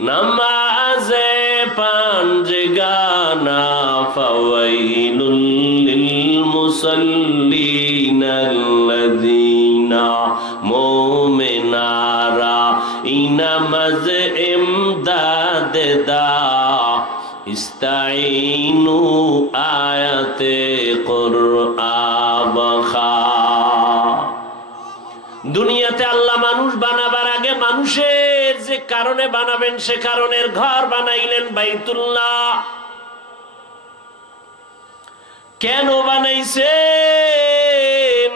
নামাজে পাঞ্জগানা ফাওয়াইলুল লিল মুসাল্লিন আল্লাযীনা মুমিনারা ইনামাজ ইমদাদ দা ইস্তাইনু আয়াতে কুরআন খা। দুনিয়াতে আল্লাহ মানুষ বানাবার আগে মানুষের যে কারণে বানাবেন সে কারণের ঘর বানাইলেন বাইতুল্লাহ। কেন বানাইছেন?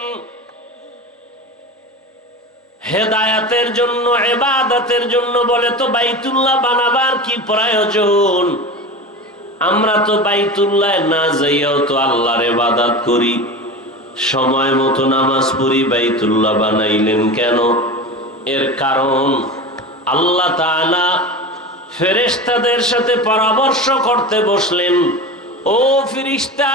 হেদায়াতের জন্য, ইবাদতের জন্য। বলে তো বাইতুল্লাহ বানাবার কি প্রয়োজন? আমরা তো বাইতুল্লাহ না যাইয়াও তো আল্লাহর ইবাদত করি, সময় মতো নামাজ পড়ি। বাইতুল্লাহ বানাইলেন কেন? এর কারণ আল্লাহ তাআলা ফেরেশতাদের সাথে পরামর্শ করতে বসলেন। ও ফেরেশতা,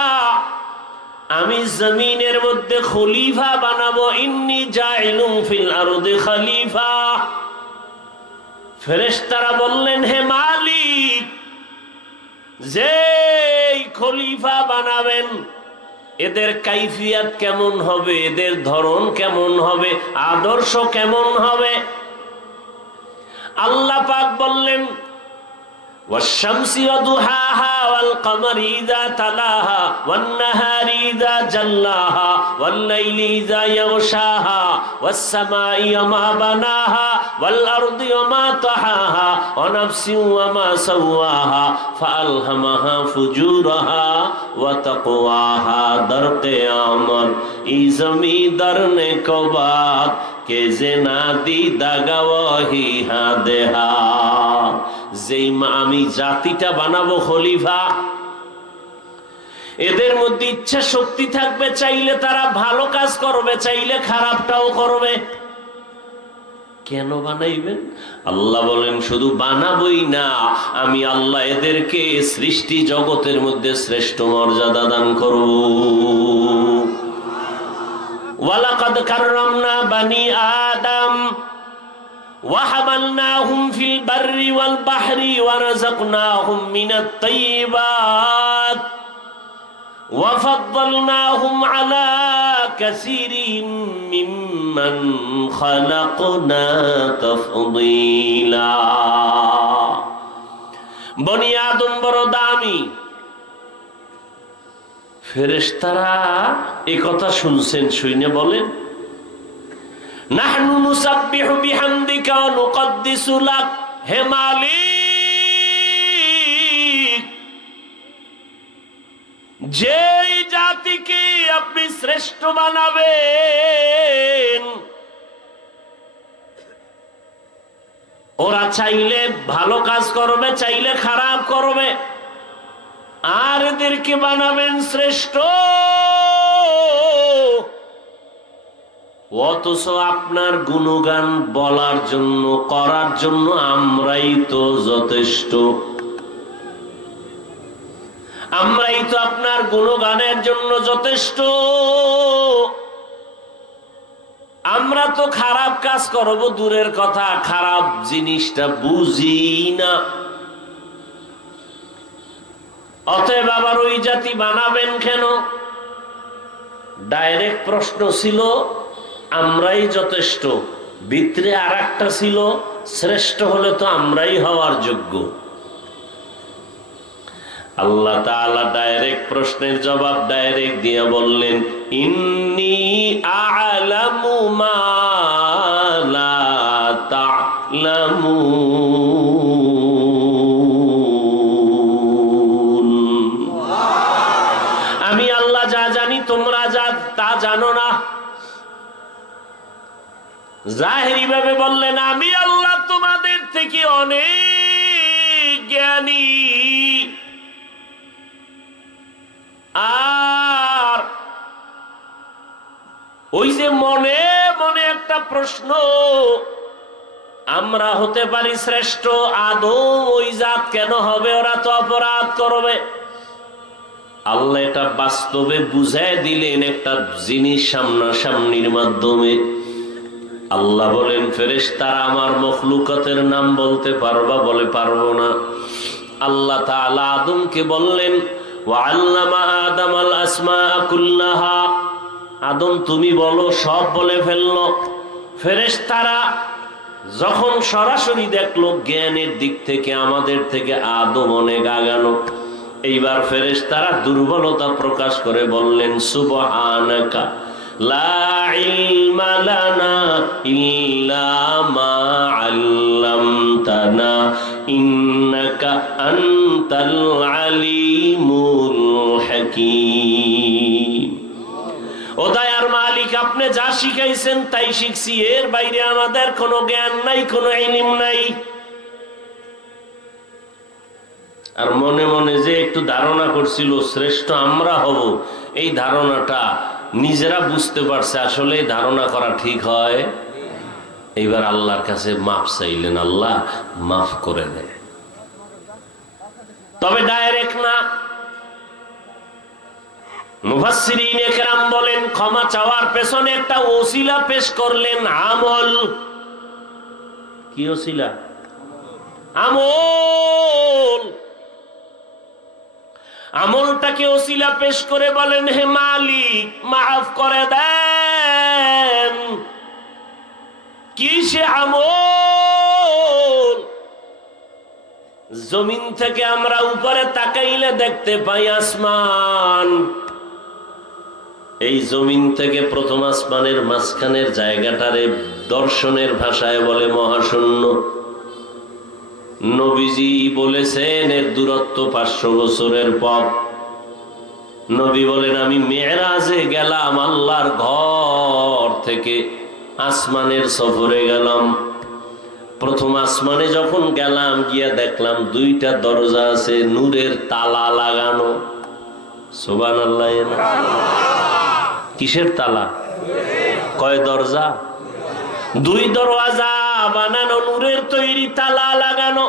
আমি জমিনের মধ্যে খলিফা বানাবো। ইন্নী জাইলুম ফিল আরদি খলিফা। ফেরেশতারা বললেন, হে মালিক, যেই খলিফা বানাবেন এদের কাইফিয়াত কেমন হবে, এদের ধরন কেমন হবে, আদর্শ কেমন হবে? আল্লাহ পাক বললেন, ওয়াশ-শামসি ওয়া-দুহাহা ওয়াল-কমারি ইযা তালাহা ওয়ান-নাহারি ইযা জাল্লাহা ওয়াল-লাইলি ইযা ইয়াগশাহা ওয়াস-সামাই ওয়া মা বানাহা ওয়াল-আরদি ওয়া মা তাহাহা ওয়া নাফসিন ওয়া মা সাওয়াহা ফাআলহামাহা ফুজুরাহা ওয়া তাকওয়াহা। দর কিয়ামত ই জমিদার নে কবাত কে যে না দিদা গওয়াহি হাদেহা। যেই আমি জাতিটা বানাবো খলিফা, এদের মধ্যে ইচ্ছা শক্তি থাকবে, চাইলে তারা ভালো কাজ করবে, চাইলে খারাপটাও করবে। কেন বানাইবেন? আল্লাহ বলেন, শুধু বানাবই না, আমি আল্লাহ এদেরকে সৃষ্টি জগতের মধ্যে শ্রেষ্ঠ মর্যাদা দান করব। ওয়ালাকাদ কাররামনা বানি আদম وحملناهم في البر والبحر ورزقناهم من الطيبات وفضلناهم على كثير ممن خلقنا تفضيلا। বনি আদম বড় দামি। ফেরেশতারা এই কথা শুনছেন, শুনে বলেন, নাহনু নুসাব্বিহু বিহামদিকা ওয়া নুকদ্দিসু লাক। হে মালিক, যেই জাতিকে আপনি শ্রেষ্ঠ বানাবেন ওরা চাইলে ভালো কাজ করবে, চাইলে খারাপ করবে, আর এদেরকে বানাবেন শ্রেষ্ঠ। অথচ আপনার গুণগান বলার জন্য, করার জন্য আমরাই তো যথেষ্ট। আমরাই তো আপনার গুণগানের জন্য যথেষ্ট। আমরা তো খারাপ কাজ করব দূরের কথা, খারাপ জিনিসটা বুঝি না। অতএব আবার ওই জাতি বানাবেন কেন? ডাইরেক্ট প্রশ্ন ছিল আমরাই যথেষ্ট, ভিতরে আর একটা ছিল শ্রেষ্ঠ হলে তো আমরাই হওয়ার যোগ্য। আল্লাহ তাআলা ডাইরেক্ট প্রশ্নের জবাব ডাইরেক্ট দিয়ে বললেন, ইন্নী আ'লামু মা লা তা'লামুন। আমি আল্লাহ যা জানি তোমরা যা তা জানো না। জাহেরি ভাবে বললেন, আমি আল্লাহ তোমাদের থেকে অনেক জ্ঞানী। আর ওই যে মনে মনে একটা প্রশ্ন, আমরা হতে পারি শ্রেষ্ঠ, আদৌ ওই জাত কেন হবে? ওরা তো অপরাধ করবে। আল্লাহ এটা বাস্তবে বুঝায় দিলেন একটা জিনিস সামনাসামনির মাধ্যমে। আল্লাহ বলেন, ফেরেশতারা আমার মখলুকাতের নাম বলতে পারবা? বলে পারবো না। আল্লাহ তাআলা আদমকে বললেন, ওয়াল্লামা আদামাল আসমাআ কুল্লাহা, আদম তুমি বলো, সব বলে ফেললো। ফেরেশতারা যখন সরাসরি দেখলো জ্ঞানের দিক থেকে আমাদের থেকে আদম অনেক আগানো, এইবার ফেরেশতারা দুর্বলতা প্রকাশ করে বললেন, সুবহানাকা লা ইলমা লানা ইল্লা মা আল্লামতানা ইন্নাকা আনতাল আলিমুল হাকীম। ও দয়ার মালিক, আপনি যা শিখাইছেন তাই শিখছি, এর বাইরে আমাদের কোনো জ্ঞান নাই, কোনো ইলম নাই। আর মনে মনে যে একটু ধারণা করছিল শ্রেষ্ঠ আমরা হব, এই ধারণাটা নিজেরা বুঝতে পারছে আসলে এই ধারণা করা ঠিক হয়। এইবার আল্লাহর কাছে মাফ চাইলেন, আল্লাহ মাফ করে দেয়। তবে ডাইরেক্ট না। মুফাসসিরিন একরাম বলেন, ক্ষমা চাওয়ার পেছনে একটা ওসিলা পেশ করলেন, আমল। কি ওসিলা? আমল। আমলটাকে ওসিলা পেশ করে বলেন, হে মালিক মাফ করে দেন। কি সে আমল? জমিন থেকে আমরা উপরে তাকাইলে দেখতে পাই আসমান। এই জমিন থেকে প্রথম আসমানের মাঝখানের জায়গাটারে দর্শনের ভাষায় বলে মহাশূন্য। নবীজি বলেছেন এর দূরত্ব 500 বছরের পথ। নবী বলেন, আমি মেরাজে গেলাম, আল্লাহর ঘর থেকে আসমানের সফরে গেলাম। প্রথম আসমানে যখন গেলাম, গিয়া দেখলাম 2টা দরজা আছে, নূরের তালা লাগানো। সুবহানাল্লাহ। কিসের তালা? কয় দরজা? 2 দরওয়াজা বানানো, নূরের তৈরি তালা লাগানো।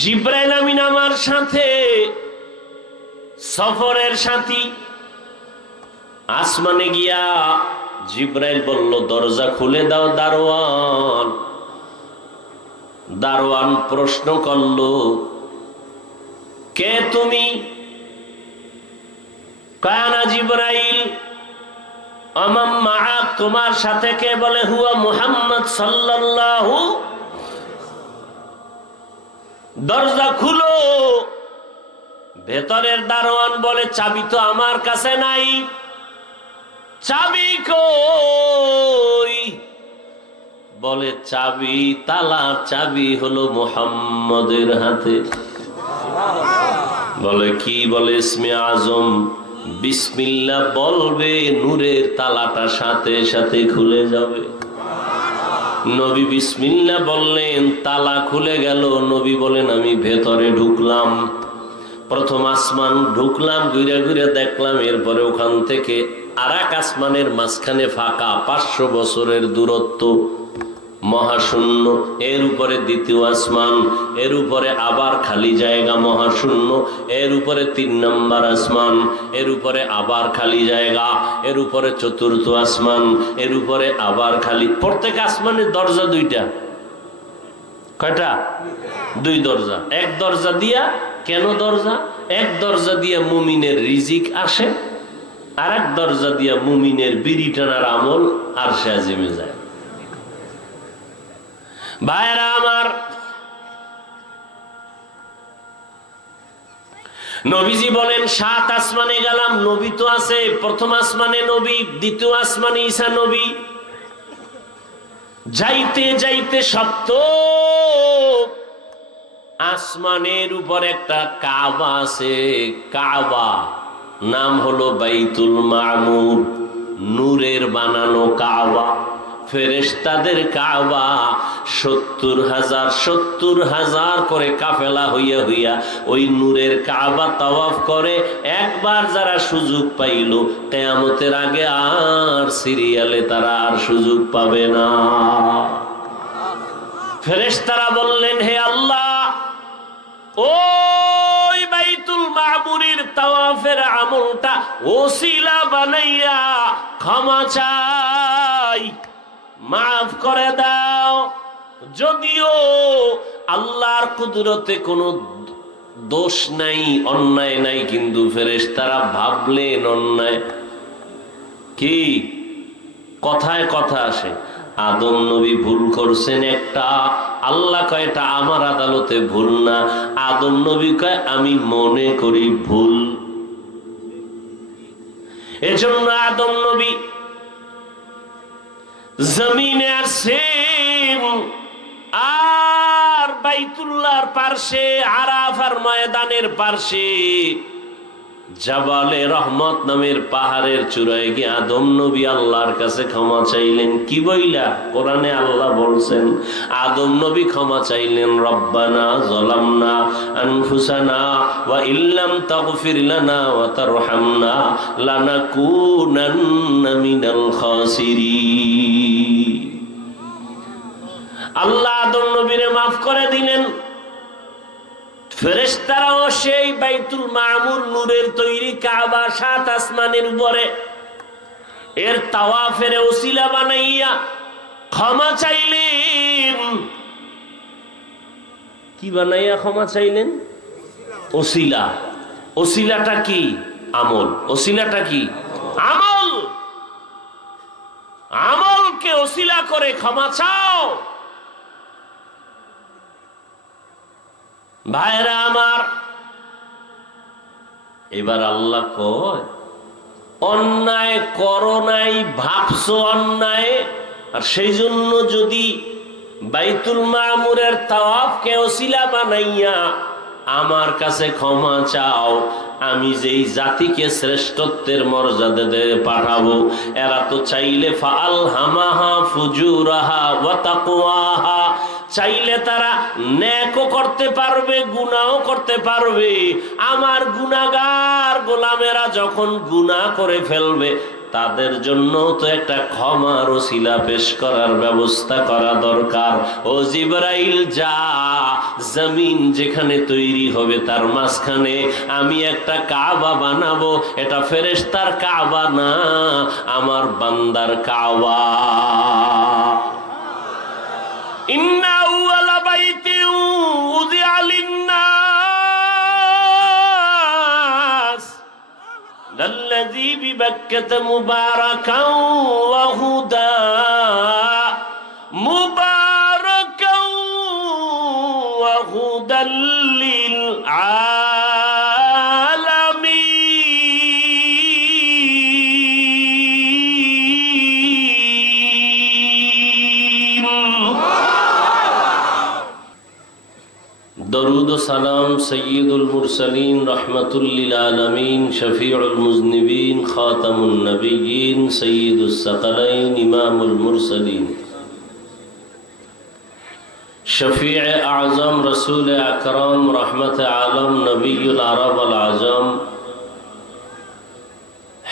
জিব্রাইল আমিন আমার সাথে সফরের সাথী। আসমানে গিয়া জিব্রাইল বলল, দরজা খুলে দাও দারোয়ান। দারোয়ান প্রশ্ন করল, কে তুমি? কানা জিব্রাইল। আমাম মাআক, তোমার সাথে কে? বলে হুয়া মুহাম্মদ সাল্লাল্লাহু। দরজা খুলো। ভেতরের দারোয়ান বলে, চাবি তো আমার কাছে নাই। চাবি কই? বলে, চাবি, তালার চাবি হলো মুহাম্মদের হাতে। বলে কি? বলে ইসমে আজম বিসমিল্লাহ বলবে, নূরের তালাটা সাথে সাথে খুলে যাবে। নবী বিসমিল্লাহ বললেন, তালা খুলে গেল। নবী বলেন, আমি ভেতরে ঢুকলাম। প্রথম আসমান ঢুকলাম, ঘুরে ঘুরে দেখলাম। এরপরে ওখান থেকে আরেক আসমানের মাঝখানে ফাঁকা, 500 বছরের দূরত্ব, মহাশূন্য। এর উপরে দ্বিতীয় আসমান, এর উপরে আবার খালি জায়গা, মহাশূন্য। এর উপরে 3 নম্বর আসমান, এর উপরে আবার খালি জায়গা। এর উপরে চতুর্থ আসমান, এর উপরে আবার খালি। প্রত্যেক আসমানের দরজা 2টা। কয়টা? 2 দরজা। এক দরজা দিয়া, কেন দরজা? এক দরজা দিয়া মুমিনের রিজিক আসে, আর এক দরজা দিয়া মুমিনের বিড়ি টানার আমল আরশে আজিমে যায়। ভাইরা আমার, নবীজি বলেন 7 আসমানে গেলাম, নবী তো আছে। প্রথম আসমানে নবী, দ্বিতীয় আসমানে ঈসা নবী। যাইতে যাইতে সপ্তম আসমানের উপর একটা কাবা আছে। কাবা নাম হলো বাইতুল মামুর, নূরের বানানো কাবা। ফেরেশতাদের কাবা 70,000 করে কাফেলা হইয়া হইয়া ওই নূরের কাবা তাওয়াফ করে। একবার যারা সুযোগ পাইল, কিয়ামতের আগে আর সিরিয়ালে তারা আর সুযোগ পাবে না। ফেরেশতারা বললেন, হে আল্লাহ, ওই বাইতুল মামুরের তাওয়াফের আমল আমলটা ওসিলা বানাইয়া ক্ষমা চাই, মাফ করে দাও। যদিও আল্লাহর কুদরতে কোনো দোষ নাই, অন্যায় নাই, কিন্তু ফেরেশতারা ভাবলেন অন্যায় কি, কথায় কথা আসে। আদম নবী ভুল করছেন একটা, আল্লাহ কয় এটা আমার আদালতে ভুল না। আদম নবী কয় আমি মনে করি ভুল। এজন্য আদম নবী জমিনে আসেন, আর বাইতুল্লাহর পার্শ্বে, আরাফার ময়দানের পার্শ্বে জাবালে রহমত নামের পাহাড়ের চূড়ায় গিয়ে আদম নবী আল্লাহর কাছে ক্ষমা চাইলেন। কি বইলা? কোরআনে আল্লাহ বলছেন আদম নবী ক্ষমা চাইলেন, রব্বানা যালামনা আনফুসানা ওয়া ইল্লাম তাগফির লানা ওয়া তারহামনা লানাকুনান্না মিনাল খাসিরিন। আল্লাহ আদম নবীরে মাফ করে দিলেন। ফেরেশতারাও সেই বাইতুল মামুর নূরের তৈরি কাবা ৭ আসমানের উপরে এর তাওয়াফের ওসিলা বানাইয়া ক্ষমা চাইলেন। কি বানাইয়া ক্ষমা চাইলেন? ওসিলা। ওসিলাটা কি? আমল। ওসিলাটা কি? আমল। আমলকে ওসিলা করে ক্ষমা চাও। ভাইরা আমার, এবার আল্লাহ কয় অন্যায় করো নাই, ভাবছো অন্যায়, আর সেই জন্য যদি বাইতুল মামুরের তাওয়াফকে ওসিলা বানাইয়া আমার কাছে ক্ষমা চাও, আমি যেই জাতিকে শ্রেষ্ঠত্বের মর্যাদা দিয়ে পাঠাবো, এরা তো চাইলে ফাআলহামাহা ফুজুরাহা ওয়া তাকওয়াহা, চাইলে তারা নেকও করতে পারবে, গুনাহও করতে পারবে। আমার গুনাহগার গোলামেরা যখন গুনাহ করে ফেলবে, তাদের জন্য তো একটা ক্ষমার ওসিলা পেশ করার ব্যবস্থা করা দরকার। ও জিবরাইল, যা, জমিন যেখানে তৈরি হবে তার মাঝখানে আমি একটা কাবা বানাবো। এটা ফেরেশতার কাবা না, আমার বান্দার কাবা। ইন্না আউয়ালা বাইতিন উযিআ লিন-নাস লাল্লাযী বিবাক্কাতা মুবারাকান ওয়া হুদা, মুবারাকান ওয়া হুদাল লিল दरूद सलाम सय्यदुल मुरसलीन रहमतुल लिल आलमीन शफीउल मुज़निबीन खातमुन नबिय्यीन सय्यदुस सकलैन इमामुल मुरसलीन शफीअ आज़म रसूल अकरम रहमत आलम नबीउल अरब वल आज़म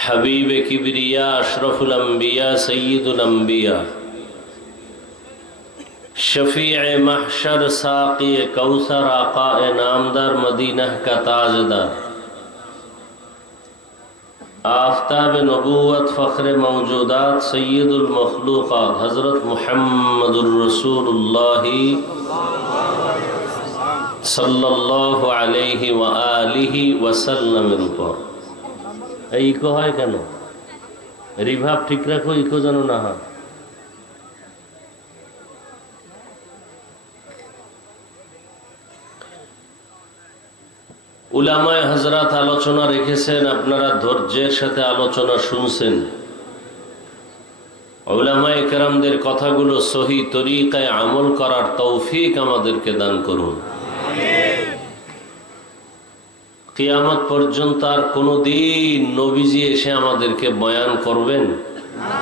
हबीब किबरिया अशरफुल अंबिया सय्यदुल अंबिया शफीअ महशर साक़ी कौसर आका नामदार मदीना का ताजदार आफ्ताब नबूवत फ़ख्र मौजूदात सय्यदुल मखलूक़ात हज़रत मुहम्मदुर रसूलुल्लाह सल्लल्लाहु अलैहि व आलिहि वसल्लमेर उपর এই ইকো হয় কেন? রিভাব ঠিক রাখো, ইকো যেন না হয়। উলামায়ে হযরত আলোচনা রেখেছেন, আপনারা ধৈর্যের সাথে আলোচনা শুনছেন। উলামায়ে কেরামদের কথাগুলো সহি তরিকায় আমল করার তৌফিক আমাদেরকে দান করুন। কিয়ামত পর্যন্ত আর কোনদিন নবীজি এসে আমাদেরকে বয়ান করবেন না।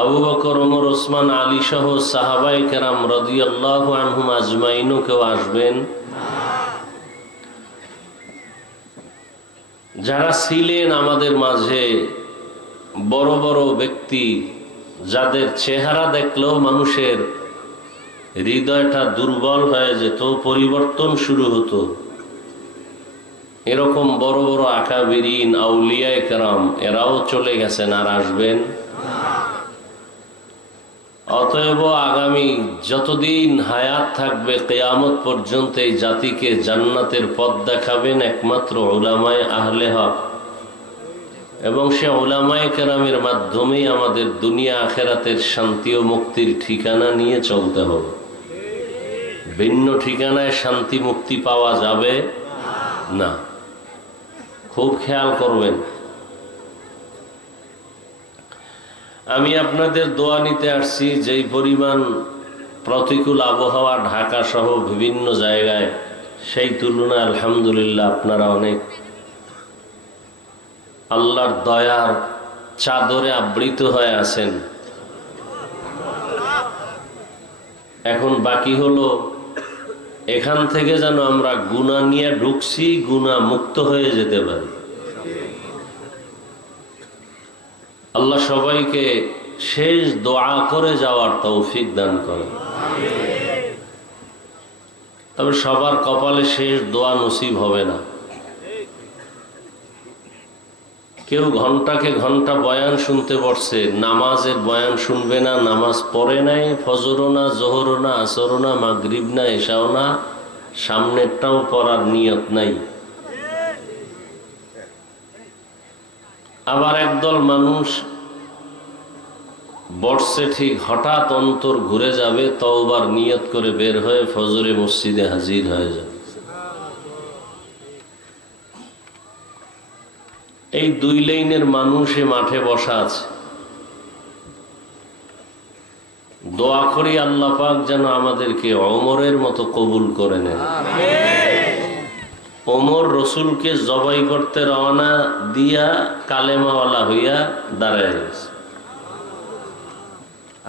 আবু বকর, ওমর, ওসমান, আলী সহ সাহাবায়ে কেরাম রাদিয়াল্লাহু আনহুম আজমাইন কেউ আসবেন না। যারা ছিলেন আমাদের মাঝে বড় বড় ব্যক্তি, যাদের চেহারা দেখলেও মানুষের হৃদয়টা দুর্বল হয়ে যেত, পরিবর্তন শুরু হতো, এরকম বড় বড় আকাবিরিন আউলিয়ায়ে কেরাম এরাও চলে গেছেন, আর আসবেন। অতএব আগামী যতদিন হায়াত থাকবে কিয়ামত পর্যন্ত এই জাতিকে জান্নাতের পথ দেখাবেন একমাত্র উলামায়ে আহলে হক, এবং সে উলামায়ে কেরামের মাধ্যমেই আমাদের দুনিয়া আখেরাতের শান্তি ও মুক্তির ঠিকানা নিয়ে চলতে হবে। ভিন্ন ঠিকানায় শান্তি মুক্তি পাওয়া যাবে না। খুব খেয়াল করবেন। আমি আপনাদের দোয়া নিতে আসছি। যেই পরিমাণ প্রতিকূল আবহাওয়া ঢাকা সহ বিভিন্ন জায়গায়, সেই তুলনায় আলহামদুলিল্লাহ আপনারা অনেক আল্লাহর দয়ার চাদরে আবৃত হয়ে আছেন। এখন বাকি হলো এখান থেকে যেন আমরা গুনাহ নিয়ে ঢুকছি, গুনাহ মুক্ত হয়ে যেতে পারি। আল্লাহ সবাইকে শেষ দোয়া করে যাওয়ার তৌফিক দান করেন। তবে সবার কপালে শেষ দোয়া নসিব হবে না। কেউ ঘন্টাকে ঘন্টা বয়ান শুনতে বসছে, নামাজের বয়ান শুনবে না, নামাজ পড়ে নাই, ফজরও না, জোহরও না, আসরও না, মাগরিব না, এশাও না, সামনেরটাও পড়ার নিয়ত নাই। আবার একদল মানুষ বসছে ঠিক, হঠাৎ অন্তর ঘুরে যাবে, তওবার নিয়ত করে বের হয়ে ফজরে মসজিদে হাজির হয়ে যাবে। এই দুই লাইনের মানুষ মাঠে বসা আছে। দোয়া করি আল্লাহ পাক যেন আমাদেরকে ওমরের মতো কবুল করে নেন। ওমর রসুলকে জবাই করতে রওনা দিয়া কালেমাওয়ালা হইয়া দাঁড়ায় গেছে।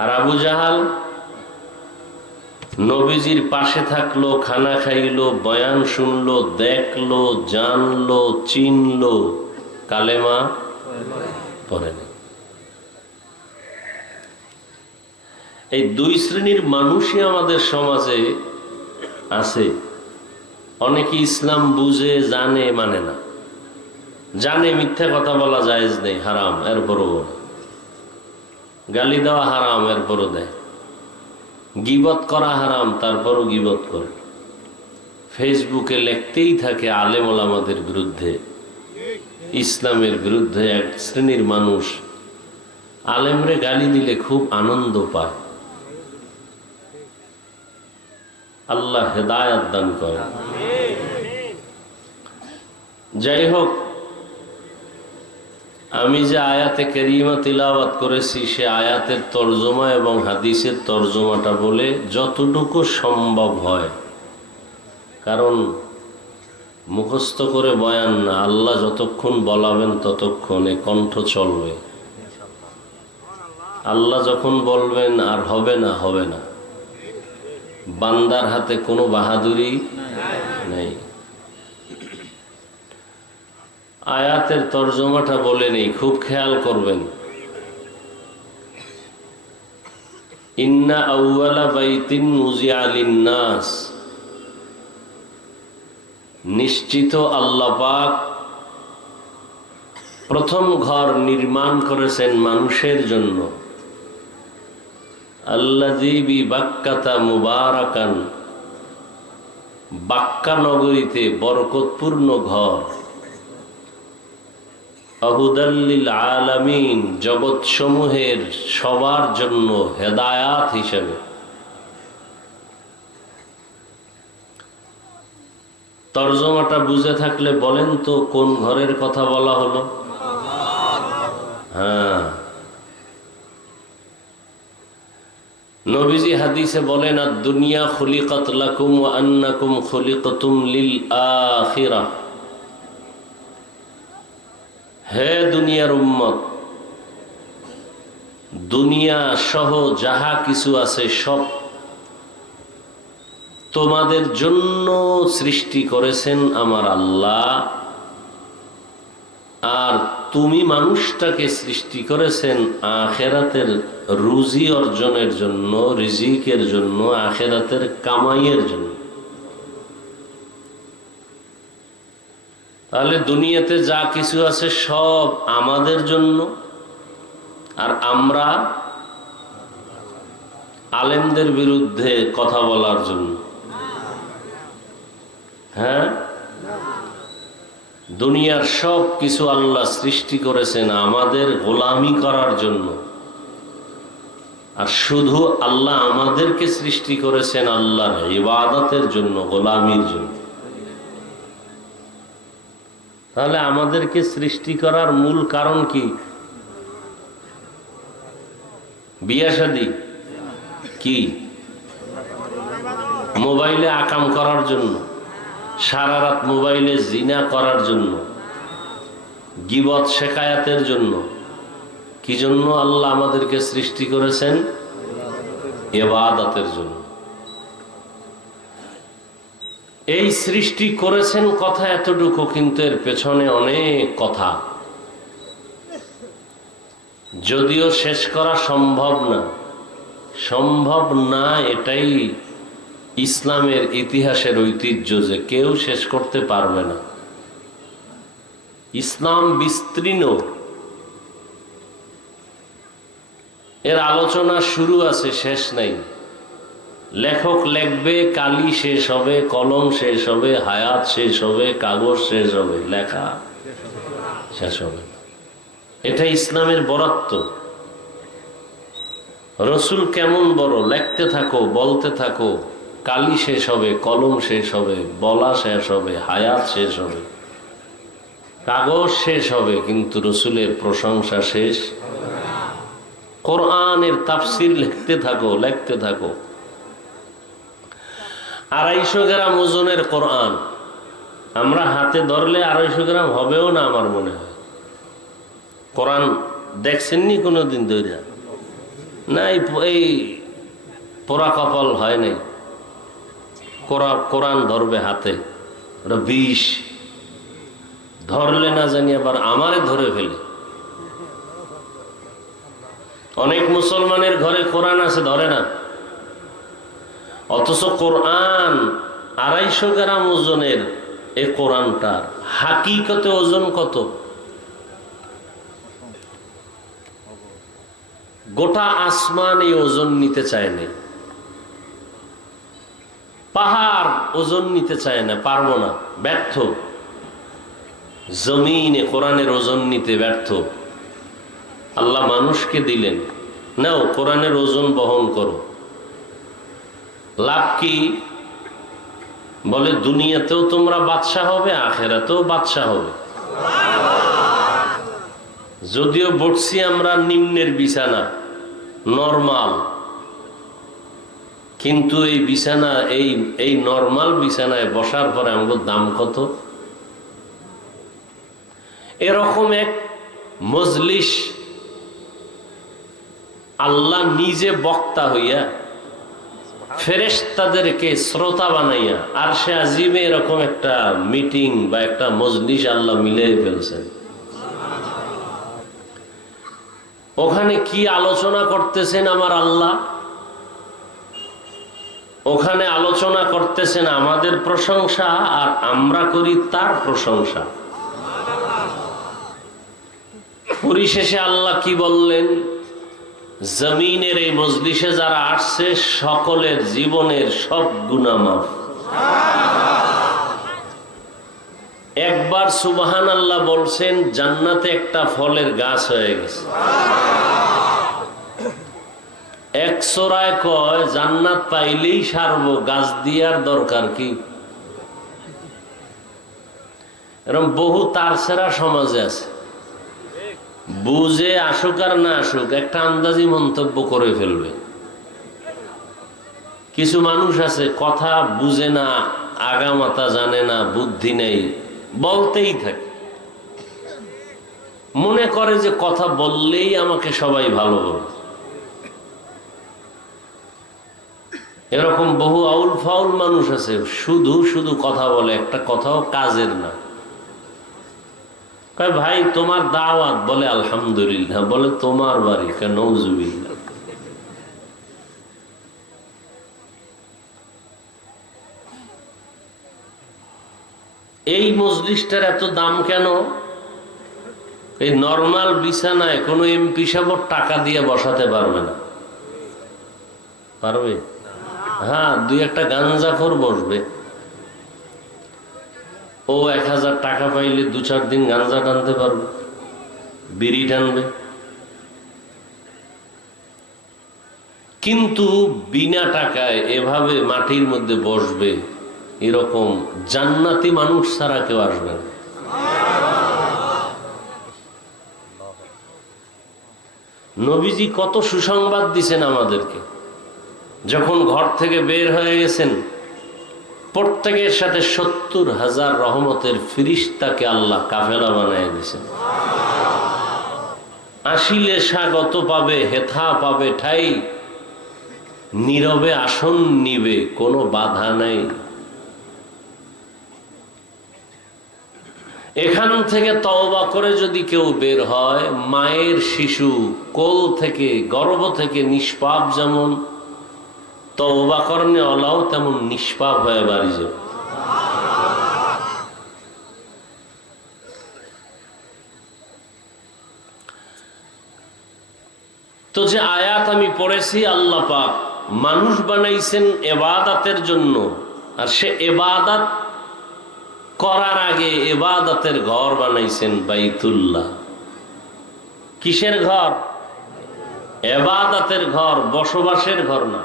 আর আবু জাহাল নবীজির পাশে থাকলো, খানা খাইলো, বয়ান শুনলো, দেখলো, জানলো, চিনলো, কালেমা পড়েনি। এই দুই শ্রেণীর মানুষই আমাদের সমাজে আছে। অনেকে ইসলাম বুঝে, জানে, মানে না। জানে মিথ্যা কথা বলা জায়েজ নেই, হারাম, এরপরও বলে। গালি দেওয়া হারাম, এরপরও দেয়। গীবত করা হারাম, তারপরও গীবত করে। ফেসবুকে লিখতেই থাকে আলেম ওলামাদের বিরুদ্ধে, ইসলামের বিরুদ্ধে। এক শ্রেণীর মানুষ আলেমরে গালি দিলে খুব আনন্দ পায়। আল্লাহ হেদায়েত দান করে। যাই হোক, আমি যে আয়াতে কারিমা তিলাওয়াত করেছি, সে আয়াতের তরজমা এবং হাদিসের তরজমাটা বলে যতটুকু সম্ভব হয়, কারণ মুখস্থ করে বয়ান না, আল্লাহ যতক্ষণ বলাবেন ততক্ষণ এ কণ্ঠ চলবে। আল্লাহ যখন বলবেন আর হবে না, হবে না। বান্দার হাতে কোনো বাহাদুরি নেই। আয়াতের তরজমাটা বলে নেই, খুব খেয়াল করবেন। ইন্না আউয়ালা বাইতিন নুজিআ লিন-নাস, নিশ্চিত আল্লাহ পাক প্রথম ঘর নির্মাণ করেছেন মানুষের জন্য। আল্লাযী বিবাক্কাতা মুবারাকান, বাক্কা নগরীতে বরকতপূর্ণ ঘর। হুদাল লিল আলামিন, জগৎ সমূহের সবার জন্য হেদায়াত হিসেবে। তরজমাটা বুঝে থাকলে বলেন তো কোন ঘরের কথা বলা হলো? হ্যাঁ, নবীজি হাদিসে বলেন, আদ-দুনিয়া খুলিকাত লাকুম ওয়া আন্নাকুম খুলিকতুম লিল আখিরাহ। হে দুনিয়ার উম্মত, দুনিয়া সহ যাহা কিছু আছে সব তোমাদের জন্য সৃষ্টি করেছেন আমার আল্লাহ, আর তুমি মানুষটাকে সৃষ্টি করেছেন আখেরাতের রুজি অর্জনের জন্য, রিজিকের জন্য, আখেরাতের কামাইয়ের জন্য। তাহলে দুনিয়াতে যা কিছু আছে সব আমাদের জন্য, আর আমরা আলেমদের বিরুদ্ধে কথা বলার জন্য। হ্যাঁ, দুনিয়ার সব কিছু আল্লাহ সৃষ্টি করেছেন আমাদের গোলামি করার জন্য, আর শুধু আল্লাহ আমাদেরকে সৃষ্টি করেছেন আল্লাহর ইবাদতের জন্য, গোলামির জন্য। তাহলে আমাদেরকে সৃষ্টি করার মূল কারণ কি? বিয়ে শাদী কি? মোবাইলে আকাম করার জন্য, সারা রাত মোবাইলে জিনা করার জন্য, গীবত শেখায়াতের জন্য। কি জন্য আল্লাহ আমাদেরকে সৃষ্টি করেছেন? ইবাদতের জন্য। এই সৃষ্টি করেছেন কথা এতটুকু, কিন্তু এর পেছনে অনেক কথা, যদিও শেষ করা সম্ভব না। এটাই ইসলামের ইতিহাসের ঐতিহ্য যে কেউ শেষ করতে পারবে না। ইসলাম বিস্তীর্ণ, এর আলোচনা শুরু আছে, শেষ নাই। লেখক লেখবে, কালি শেষ হবে, কলম শেষ হবে, হায়াত শেষ হবে, কাগজ শেষ হবে, লেখা শেষ হবে। এটা ইসলামের বরাত্ব। রসুল কেমন বড়, লিখতে থাকো, বলতে থাকো, কালি শেষ হবে, কলম শেষ হবে, বলা শেষ হবে, হায়াত শেষ হবে, কাগজ শেষ হবে, কিন্তু রসুলের প্রশংসা শেষ। কোরআনের তাফসির লিখতে থাকো। 250 গ্রাম ওজনের কোরআন আমরা হাতে ধরলে 250 গ্রাম হবেও না আমার মনে হয়। কোরআন দেখছেননি কোনোদিন ধরে? না, এই পোড়া কপাল হয় নাই। কোরআন ধরবে হাতে, ওটা বিষ, ধরলে না জানি আবার আমারে ধরে ফেলে। অনেক মুসলমানের ঘরে কোরআন আছে, ধরে না। অথচ কোরআন 250 গ্রাম ওজনের, এই কোরআনটার হাকিকতে ওজন কত? গোটা আসমান এই ওজন নিতে চায় না, পাহাড় ওজন নিতে চায় না, পারবো না, ব্যর্থ। জমিনে কোরআনের ওজন নিতে ব্যর্থ। আল্লাহ মানুষকে দিলেন, নাও কোরআনের ওজন বহন করো। লাভ কি? বলে দুনিয়াতেও তোমরা বাদশা হবে, আখেরাতেও বাদশা হবে। যদিও বসছি আমরা নিম্নের বিছানা, নরমাল, কিন্তু এই বিছানা, এই নরমাল বিছানায় বসার পরে আমাদের দাম কত? এরকম এক মজলিস আল্লাহ নিজে বক্তা হইয়া ফেরেশতাদেরকে শ্রোতা বানাইয়া আরশে আজিমে এরকম একটা মিটিং বা একটা মজলিস আল্লাহ মিলিয়ে ফেলছেন। ওখানে কি আলোচনা করতেছেন আমার আল্লাহ? ওখানে আলোচনা করতেছেন আমাদের প্রশংসা, আর আমরা করি তার প্রশংসা। পরিশেষে আল্লাহ কি বললেন? জমিনের এই মজলিসে যারা আসছে সকলের জীবনের সব গুনাহ মাফ। একবার সুবহানাল্লাহ বলছেন, জান্নাতে একটা ফলের গাছ হয়ে গেছে। এক সোরায় কয় জান্নাত পাইলেই সারবো, গাছ দিয়ার দরকার কি? এরকম বহু তার সেরা সমাজে আছে, বুঝে আসুক আর না আসুক একটা আন্দাজি মন্তব্য করে ফেলবে। কিছু মানুষ আছে কথা বুঝে না, আগামাতা জানে না, বুদ্ধি নেই, বলতেই থাকে, মনে করে যে কথা বললেই আমাকে সবাই ভালো বলে। এরকম বহু আউল ফাউল মানুষ আছে, শুধু শুধু কথা বলে, একটা কথাও কাজের না। ভাই তোমার দাওয়াত, বলে আলহামদুলিল্লাহ, বলে তোমার বাড়ি, কেন? নওজুবিল্লাহ। এই মজলিসটার এত দাম কেন? এই নরমাল বিছানায় কোনো এমপি সাহেব টাকা দিয়ে বসাতে পারবে না। পারবে? হ্যাঁ, দুই একটা গাঞ্জাখোর বসবে, ও 1000 টাকা পাইলে 2-4 দিন গাঞ্জা টানতে পারবে, বিড়ি টানবে। কিন্তু বিনা টাকায় এভাবে মাটির মধ্যে বসবে, এরকম জান্নাতি মানুষ ছাড়া কেউ আসবে না। নবীজি কত সুসংবাদ দিছেন আমাদেরকে। যখন ঘর থেকে বের হয়ে গেছেন, প্রত্যেকের সাথে 70,000 রহমতের ফিরিস্তাকে আল্লাহ কাফেলা বানায় দিয়েছেন। আসিলে স্বাগত পাবে, হেথা পাবে ঠাই, নীরবে আসন নিবে, কোনো বাধা নাই। এখান থেকে তওবা করে যদি কেউ বের হয়, মায়ের শিশু কোল থেকে, গর্ভ থেকে নিষ্পাপ যেমন, তওবা করনে ওলাও তেমন নিষ্পাপ হয়ে বাড়ি যাবে। তো যে আয়াত আমি পড়েছি, আল্লাহ পাক মানুষ বানাইছেন ইবাদতের জন্য, আর সে ইবাদত করার আগে ইবাদতের ঘর বানাইছেন বাইতুল্লাহ। কিসের ঘর? ইবাদতের ঘর, বসবাসের ঘর না।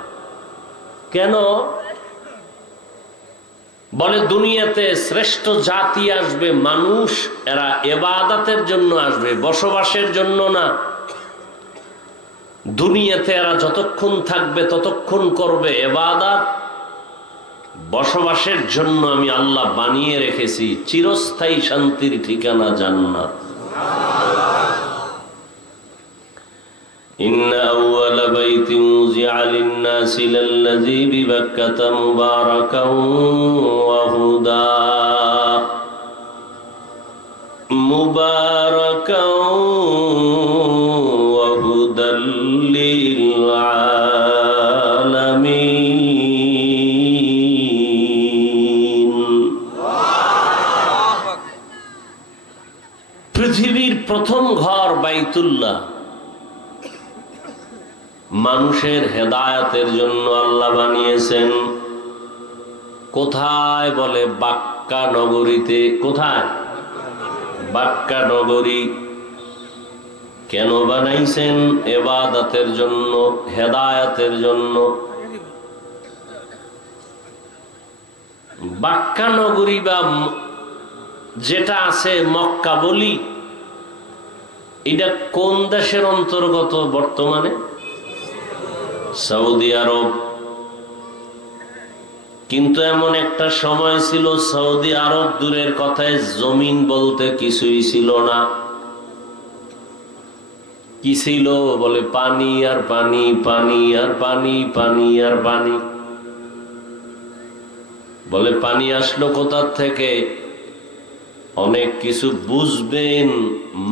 কেন? বলে দুনিয়াতে শ্রেষ্ঠ জাতি আসবে মানুষ, এরা ইবাদতের জন্য আসবে, বসবাসের জন্য না। দুনিয়াতে এরা যতক্ষণ থাকবে ততক্ষণ করবে ইবাদত, বসবাসের জন্য আমি আল্লাহ বানিয়ে রেখেছি চিরস্থায়ী শান্তির ঠিকানা জান্নাত। ইন্না আউওয়ালা বাইতিন উযিআ লিন-নাসি লাল্লাযী বিবাক্কাতা মুবারাকান ওয়া হুদা মুবারাকান ওয়া হুদাল লিল আলামিন। পৃথিবীর প্রথম ঘর বাইতুল্লাহ মানুষের হেদায়েতের জন্য আল্লাহ বানিয়েছেন। কোথায়? বলে বাক্কা নগরীতে। কোথায়? বাক্কা নগরী। কেন বানাইছেন? ইবাদতের জন্য, হেদায়েতের জন্য। বাক্কা নগরী বা যেটা আছে মক্কা বলি, এটা কোন দেশের অন্তর্গত বর্তমানে? সৌদি আরব। কিন্তু এমন একটা সময় ছিল সৌদি আরব দূরের কথায়, জমিন বলতে কিছুই ছিল না। কি ছিল? বলে পানি আর পানি, পানি আর পানি, পানি আর পানি। বলে পানি আসলো কোথার থেকে? অনেক কিছু বুঝবেন,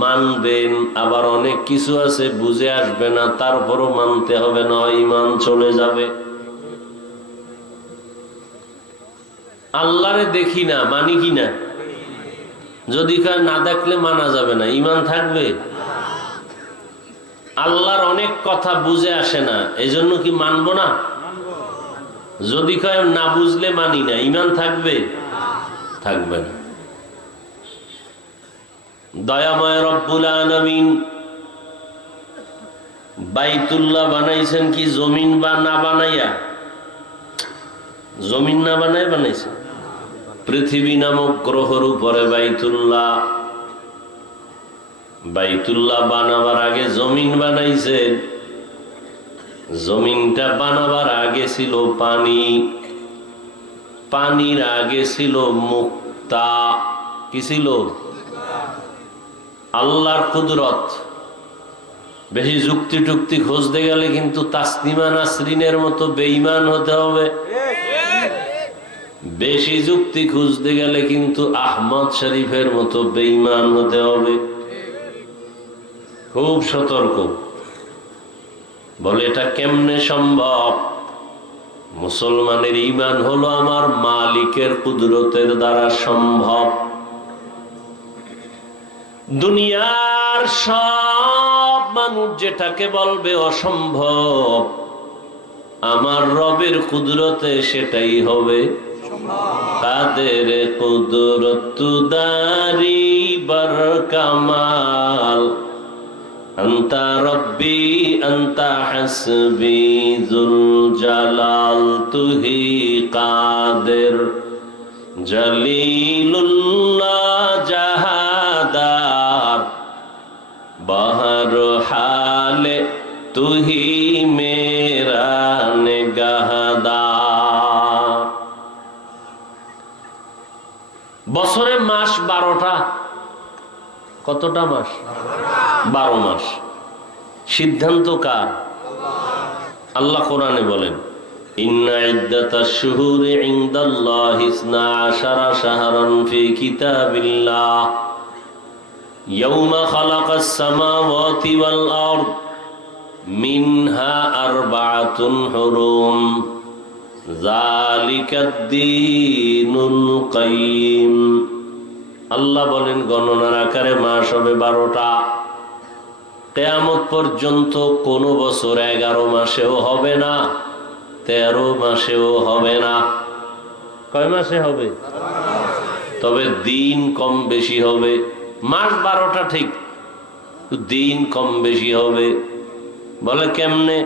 মানবেন, আবার অনেক কিছু আছে বুঝে আসবে না, তারপরও মানতে হবে, না ঈমান চলে যাবে। আল্লাহরে দেখি না, মানি কি না? যদি না দেখলে মানা যাবে না, ঈমান থাকবে? আল্লাহর অনেক কথা বুঝে আসে না, এই জন্য কি মানবো না? যদি না বুঝলে মানি না, ঈমান থাকবে? থাকবে না। দয়াময় রব্বুল আলামিন বাইতুল্লাহ বানাইছেন কি জমিন বা না বানাইয়া? জমিন না বানায় বানাইছে। পৃথিবী নামক গ্রহের উপরে বাইতুল্লাহ। বাইতুল্লাহ বানাবার আগে জমিন বানাইছে। জমিনটা বানাবার আগে ছিল পানি, পানির আগে ছিল মুক্তা। কি ছিল? আল্লাহর কুদরত। বেশি যুক্তি টুক্তি খুঁজতে গেলে কিন্তু তাসলিমা নাসরিনের মতো বেঈমান হতে হবে। বেশি যুক্তি খুঁজতে গেলে কিন্তু আহমদ শরীফের মতো বেঈমান হতে হবে। খুব সতর্ক। বলে এটা কেমনে সম্ভব? মুসলমানের ঈমান হলো আমার মালিকের কুদরতের দ্বারা সম্ভব। দুনিয়ার সব মানুষ যেটাকে বলবে অসম্ভব, আমার রবের কুদরতে সেটাই হবে। কাদের কুদরত দারি বার কামাল, আন্তা রব্বি আন্তা হাসবি যুল জালাল, তুহি কাদের জলিলুল্লাহ জাহাদার, বাহর হালে তুহি মেরা নিগাহদার। বছরে মাস 12টা। কতটা মাস? 12 মাস। সিদ্ধান্ত কার? আল্লাহ কোরআনে বলেন, ইন্না ইদ্দাতাশ শুহুরি ইনদাল্লাহি 12 শাহরান ফি কিতাবিল্লাহ ইয়াওমা খালাকাস সামাওয়াতি ওয়াল আরদ মিনহা আরবাআতুন হুরুম যালিকাদ-দীনুল কাইয়্যিম। আল্লাহ বলেন, গণনার আকারে মাস হবে 12টা। কিয়ামত পর্যন্ত কোন বছর 11 মাসেও হবে না, 13 মাসেও হবে না। কয় মাসে হবে? তবে দিন কম বেশি হবে। মাস 12টা ঠিক, দিন কম বেশি হবে। বলে কেমনে?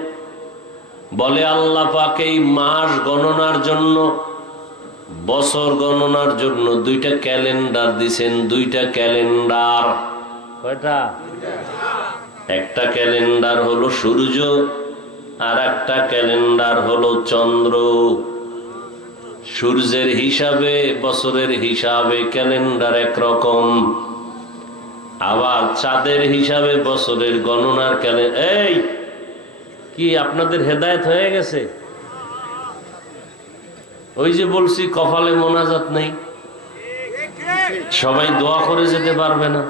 বলে আল্লাহ পাক এই মাস গণনার জন্য, বছর গণনার জন্য 2টা ক্যালেন্ডার দিছেন। 2টা ক্যালেন্ডার। কয়টা? একটা ক্যালেন্ডার হলো সূর্য, আর একটা ক্যালেন্ডার হলো চন্দ্র। সূর্যের হিসাবে বছরের হিসাবে ক্যালেন্ডার একরকম, আবার চাঁদের হিসাবে বছরের গণনার ক্যালেন্ডার। এই কি আপনাদের হেদায়েত হয়ে গেছে? ওই যে বলছি কপালে মোনাজাত নেই, সবাই দোয়া করে যেতে পারবে না।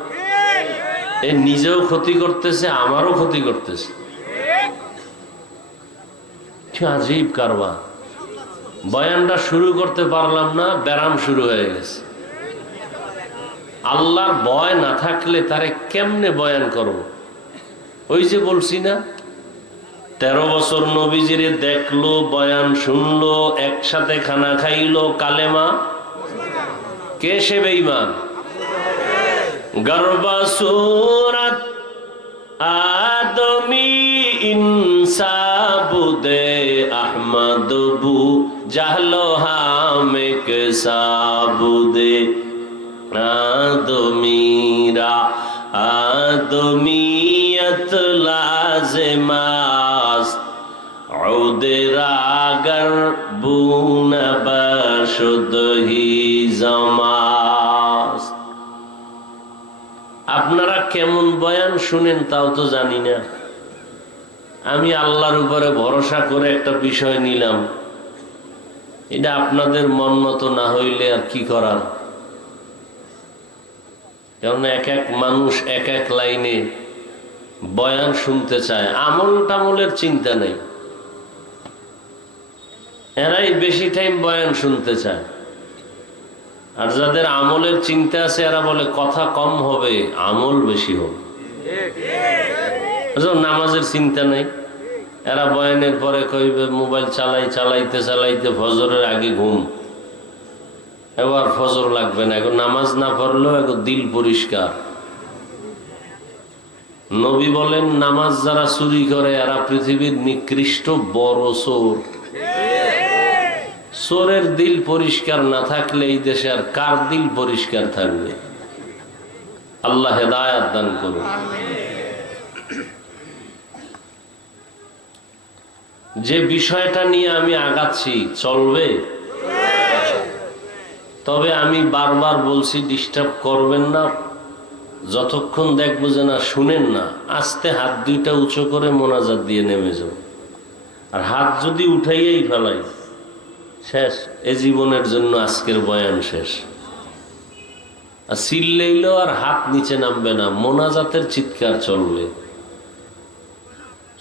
এ নিজেও ক্ষতি করতেছে, আমারও ক্ষতি করতেছে। আজীব কারবার। বয়ানটা শুরু করতে পারলাম না, ব্যারাম শুরু হয়ে গেছে। আল্লাহর ভয় না থাকলে তারে কেমনে বয়ান করব? ওই যে বলছি না, 13 বছর নবীজিরে দেখলো, বয়ান শুনলো, একসাথে খানা খাইলো, কালেমা। কে সে বেঈমান? গর্বা সুরাত আদমি ইনসাবুদে আহমদ বু জাহলো হামেক সাবুদে আদমিরা আদমিয়ত লাজমাস উদরাগর বুনবাশুদহি জামাস। আপনারা কেমন বয়ান শুনেন তাও তো জানি না। আমি আল্লাহর উপরে ভরসা করে একটা বিষয় নিলাম, এটা আপনাদের মন মতো না হইলে আর কি করার। কারণ এক এক মানুষ এক এক লাইনে বয়ান শুনতে চায়, আমল টামলের চিন্তা নেই। এরাই বেশি টাইম বয়ান শুনতে চায়, আর যাদের আমলের চিন্তা আছে এরা বলে কথা কম হবে, আমল বেশি হবে। নামাজের চিন্তা নেই, এরা বয়ানের পরে কইবে মোবাইল চালাইতে চালাইতে ফজরের আগে ঘুম। এবার ফজর লাগবে না, এখন নামাজ না পড়লেও এখন দিল পরিষ্কার। নবী বলেন, নামাজ যারা চুরি করে এরা পৃথিবীর নিকৃষ্ট বড় চোর। চোরের দিল পরিষ্কার না থাকলে এই দেশে আর কার দিল পরিষ্কার থাকবে? আল্লাহ হেদায়েত দান করুন। যে বিষয়টা নিয়ে আমি আগাচ্ছি চলবে, তবে আমি বারবার বলছি ডিস্টার্ব করবেন না। যতক্ষণ দেখবো যে না শুনেন না, আস্তে হাত 2টা উঁচু করে মোনাজাত দিয়ে নেমে যাও। আর হাত যদি উঠাইয়াই ফেলাই, শেষ, এ জীবনের জন্য আজকের বয়ান শেষ। আর চিল্লাইলেও আর হাত নিচে নামবে না, মোনাজাতের চিৎকার চলবে।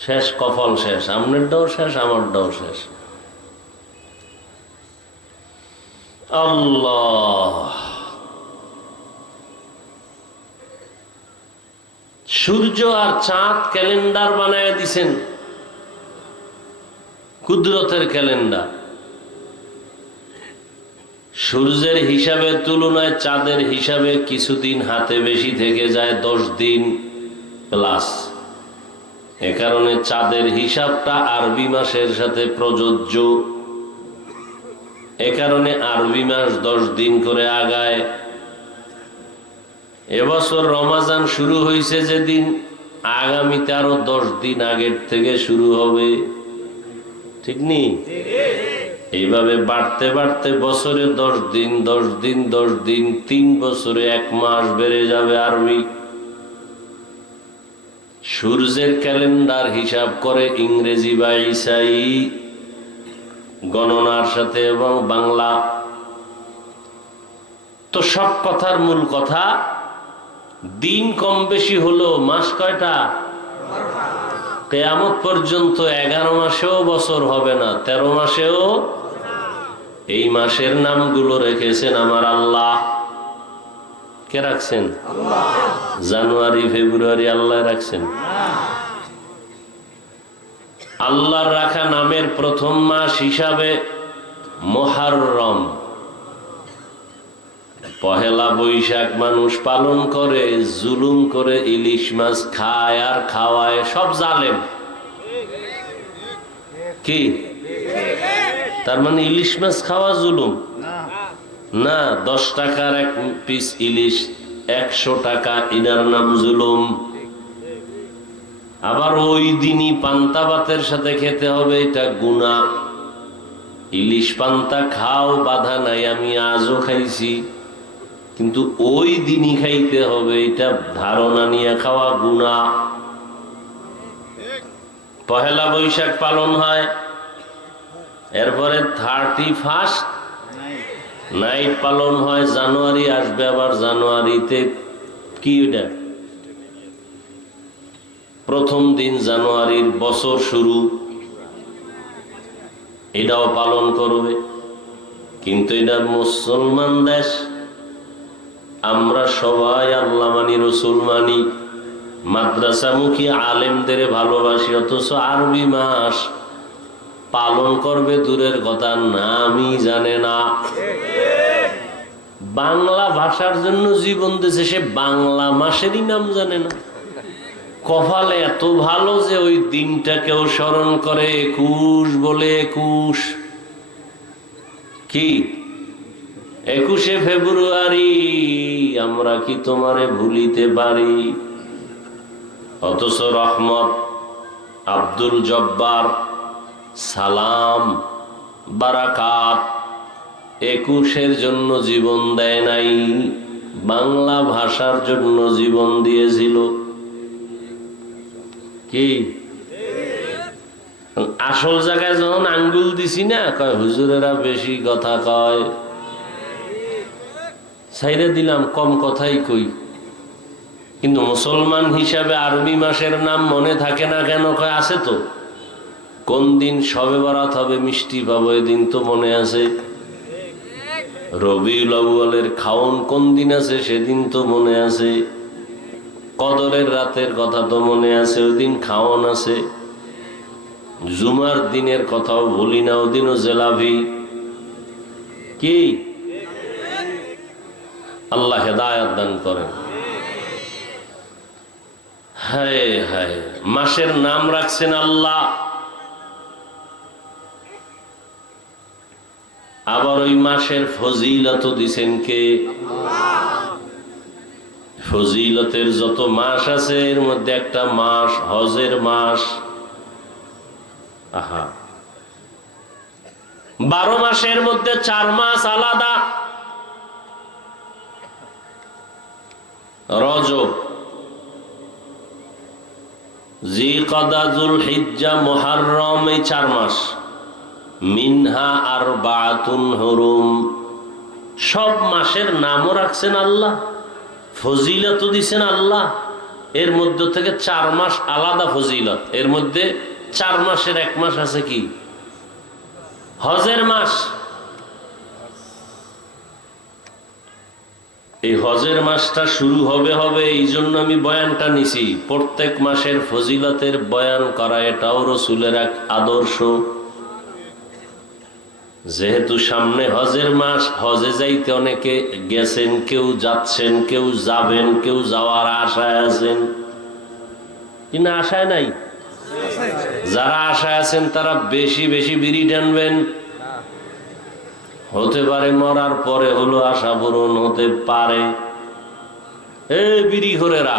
শেষ, কপাল শেষ, আপনারটাও শেষ, আমারটাও শেষ। আল্লাহ, সূর্য আর চাঁদ ক্যালেন্ডার বানায় দিছেন, কুদরতের ক্যালেন্ডার। সূর্যের হিসাবের তুলনায় চাঁদের হিসাবে কিছুদিন হাতে বেশি থেকে যায়, 10 দিন প্লাস। এ কারণে চাঁদের হিসাবটা আরবি মাসের সাথে প্রযোজ্য। এ কারণে আরবি মাস 10 দিন করে আগায়। এবছর রমাজান শুরু হয়েছে যেদিন, আগামীতে আরো 10 দিন আগের থেকে শুরু হবে, ঠিক নি? এইভাবে বাড়তে বাড়তে বছরে 10 দিন 10 দিন 10 দিন, 3 বছরে 1 মাস বেড়ে যাবে আরবি। সূর্যের ক্যালেন্ডার হিসাব করে ইংরেজি বা ঈসাই গণনার সাথে এবং বাংলা। তো সব কথার মূল কথা, দিন কম বেশি হলো, মাস কয়টা? কিয়ামত পর্যন্ত 11 মাসেও বছর হবে না, 13 মাসেও। এই মাসের নামগুলো রেখেছেন আমার আল্লাহ। কে রাখছেন? জানুয়ারি ফেব্রুয়ারি আল্লাহ রাখছেন। আল্লাহর রাখা নামের প্রথম মাস হিসাবে মুহররম। পহেলা বৈশাখ মানুষ পালন করে, জুলুম করে, ইলিশ মাছ খায় আর খাওয়ায়, সব জালেম। কি তার মানে ইলিশ মাছ খাওয়া জুলুম না? 10 টাকার 1 পিস ইলিশ 100 টাকা, এটার নাম জুলুম। আবার ওই দিনই পান্তা ভাতের সাথে খেতে হবে, এটা গুনাহ। ইলিশ পান্তা খাও, বাধা নাই, আমি আজও খাইছি, কিন্তু ওই দিনই খাইতে হবে, এটা ধারণা নিয়ে খাওয়া গুনাহ। পহেলা বৈশাখ পালন হয়, এরপরে 31st নাইট পালন হয়। জানুয়ারি আসবে, আবার জানুয়ারিতে কি এটা প্রথম দিন জানুয়ারির বছর শুরু, এটাও পালন করবে। কিন্তু এটা মুসলমান দেশ, আমরা সবাই আল্লাহ মানি, রসুল মানি, মাদ্রাসামুখী আলেমদের ভালোবাসি, অথচ আরবি মাস পালন করবে দূরের কথা, নামই জানে না। বাংলা ভাষার জন্য জীবন দিয়েছে, সে বাংলা মাসেরই নাম জানে না। কপালে এত ভালো যে ওই দিনটাকেও স্মরণ করে, 21 বলে। 21 কি? 21শে ফেব্রুয়ারি। আমরা কি তোমারে ভুলিতে পারি? অথচ রহমত, আব্দুল জব্বার, সালাম, বারাকাত 21-এর জন্য জীবন দেয় নাই, বাংলা ভাষার জন্য জীবন দিয়েছিল। কি আসল জায়গায় যখন আঙ্গুল দিছি না, কয় হুজুরেরা বেশি কথা কয়, ছাইরে দিলাম, কম কথাই কই। কিন্তু মুসলমান হিসাবে আরবি মাসের নাম মনে থাকে না কেন? কয় আছে তো। কোন দিন শবে বরাত হবে, মিষ্টি পাবো, এদিন তো মনে আছে। রবিউল আউয়ালের খাওন কোন দিন আছে, সেদিন তো মনে আছে। কদরের রাতের কথা তো মনে আছে, ওই দিন খাওন আছে। জুমার দিনের কথাও ভুলি না, ওদিনও জেলাভি। কি আল্লাহ হেদায়েত দান করেন। হায় হায়, মাসের নাম রাখছেন আল্লাহ, আবার ওই মাসের ফজিলত দিছেন কে? ফজিলতের যত মাস আছে, এর মধ্যে একটা মাস হজের মাস। আহা, 12 মাসের মধ্যে 4 মাস আলাদা। রজব, জিলকাদা, যুলহিজ্জা, মুহররম, এই 4 মাস। মিনহা আরবাতুন হুরুম। সব মাসের নামও রাখছেন আল্লাহ, ফজিলত দিছেন আল্লাহ। এর মধ্যে থেকে 4 মাস আলাদা ফজিলত। এর মধ্যে 4 মাসের 1 মাস আছে কি? হজের মাস। এই হজের মাসটা শুরু হবে এই জন্য আমি বয়ানটা নিছি। প্রত্যেক মাসের ফজিলতের বয়ান করা এটাও রসুলের এক আদর্শ। যেহেতু সামনে হজের মাস, হজে যাইতে অনেকে গেছেন, কেউ যাচ্ছেন, কেউ যাবেন, কেউ যাওয়ার আশায় আছেন, কিনা আশায় নাই? যারা আশায় আছেন তারা বেশি বেশি বিড়ি টানবেন। হতে পারে মরার পরে হলো আশা পূরণ হতে পারে। বিড়ি ঘরেরা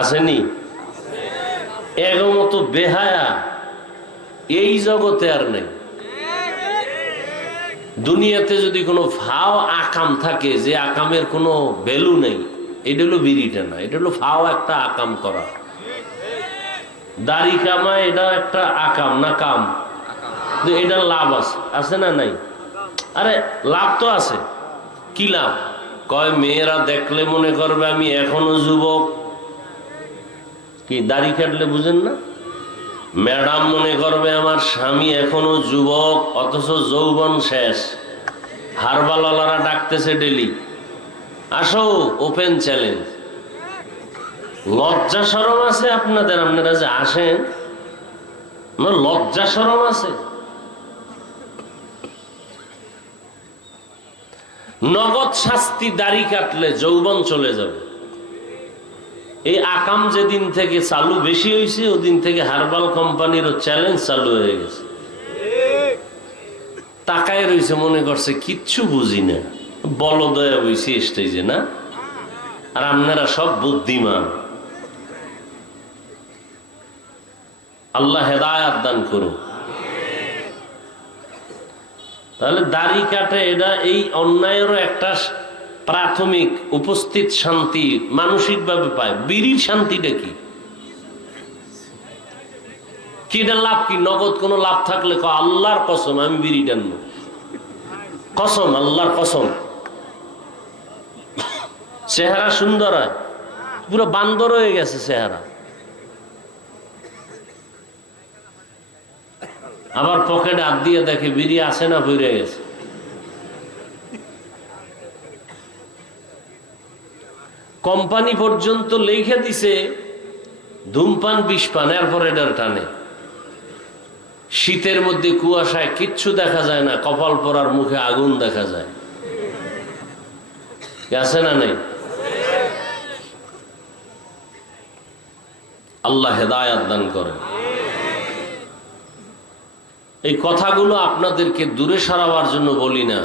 আসেনি? এগো মতো বেহায়া এই জগতে আর নেই। দুনিয়াতে যদি কোনো ফাও আকাম থাকে, যে আকামের কোনো ভ্যালু নেই, এটা হলো বিড়িটা না, এটা হলো ফাও একটা আকাম করা। দাড়ি কামা এটা একটা আকাম না কাম? এটা লাভ আছে না নাই? আরে লাভ তো আছে। কি লাভ? কয় মেয়েরা দেখলে মনে করবে আমি এখনো যুবক। কি দাড়ি কাটলে বুঝেন না? ম্যাডাম মনে করবে আমার স্বামী এখনো যুবক, অথচ যৌবন শেষ। হারবালারা ডাকতেছে ডেলি, আসো ওপেন চ্যালেঞ্জ। লজ্জা শরম আছে আপনাদের? আপনারা যে আসেন, লজ্জা শরম আছে? নগদ শাস্তি, দাড়ি কাটলে যৌবন চলে যাবে। এই আকাম যেদিন থেকে চালু বেশি হয়েছে, ওদিন থেকে হারবাল কোম্পানিরও চ্যালেঞ্জ চালু হয়ে গেছে। তাকায় রয়েছে, মনে করছে কিচ্ছু বুঝি না, বলদয়া বইছি স্টেজে না। আর আপনারা সব বুদ্ধিমান। আল্লাহ হেদায়াত দান করুন। তাহলে দাড়ি কাটে, এটা এই অন্যায়েরও একটা প্রাথমিক উপস্থিত শান্তি মানসিক ভাবে পায়। বিড়ির শান্তিটা কি? এটা লাভ কি? নগদ কোনো লাভ থাকলে আল্লাহর কসম আমি বিড়ি টানবো, কসম, আল্লাহর কসম। চেহারা সুন্দর হয়, পুরো বান্দর হয়ে গেছে চেহারা। আবার পকেটে হাত দিয়ে দেখে বিড়ি আছে না ভরে গেছে। কোম্পানি পর্যন্ত লিখে দিছে ধূমপান বিষপান, এরপর এটার টানে। শীতের মধ্যে কুয়াশায় কিচ্ছু দেখা যায় না, কপাল পরার মুখে আগুন দেখা যায়। আছে না নেই? আল্লাহ হেদায়াত দান করেন। এই কথাগুলো আপনাদেরকে দূরে সরাবার জন্য বলি না,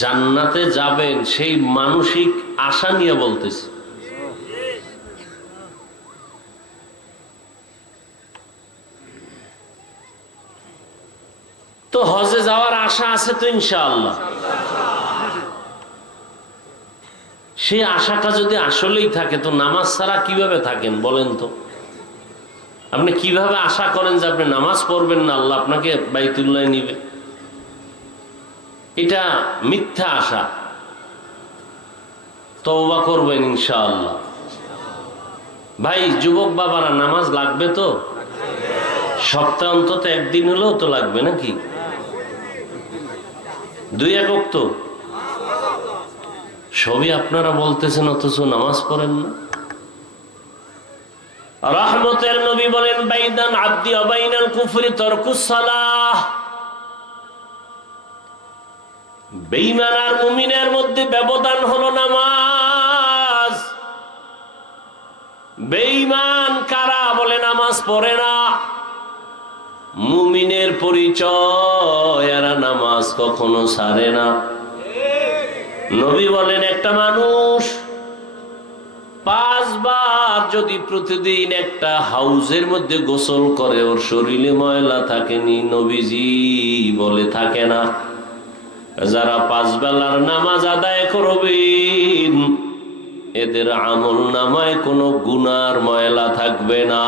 জান্নাতে যাবেন সেই মানসিক আশা নিয়ে বলতেছি। তো হজে যাওয়ার আশা আছে তো ইনশাআল্লাহ। সেই আশাটা যদি আসলেই থাকে, তো নামাজ ছাড়া কিভাবে থাকেন বলেন তো? আপনি কিভাবে আশা করেন যে আপনি নামাজ পড়বেন না, আল্লাহ আপনাকে বাইতুল্লাহ নিবে? এটা মিথ্যা আশা। তওবা করবেন ইনশাআল্লাহ। ভাই যুবক বাবারা, নামাজ লাগবে তো? সপ্তাহে অন্তত একদিন হলেও তো লাগবে নাকি? 2 একক তো সবই আপনারা বলতেছেন, অথচ নামাজ পড়েন না। রহমতের নবী বলেন, বাইদান আব্দি ওয়াবাইনাল কুফরি তারকুস সালাহ। বেঈমান আর মুমিনের মধ্যে ব্যবধান হলো নামাজ। বেঈমান কারা? বলে নামাজ পড়ে না। মুমিনের পরিচয়, এরা নামাজ কখনো ছাড়ে না। নবী বলেন, একটা মানুষ 5 বার যদি প্রতিদিন একটা হাউজের মধ্যে গোসল করে, ওর শরীরে ময়লা থাকেনি? নবীজি বলে থাকে না। যারা 5 বেলার নামাজ আদায় করবেন, এদের আমল নামায় কোনো গুনার ময়লা থাকবে না।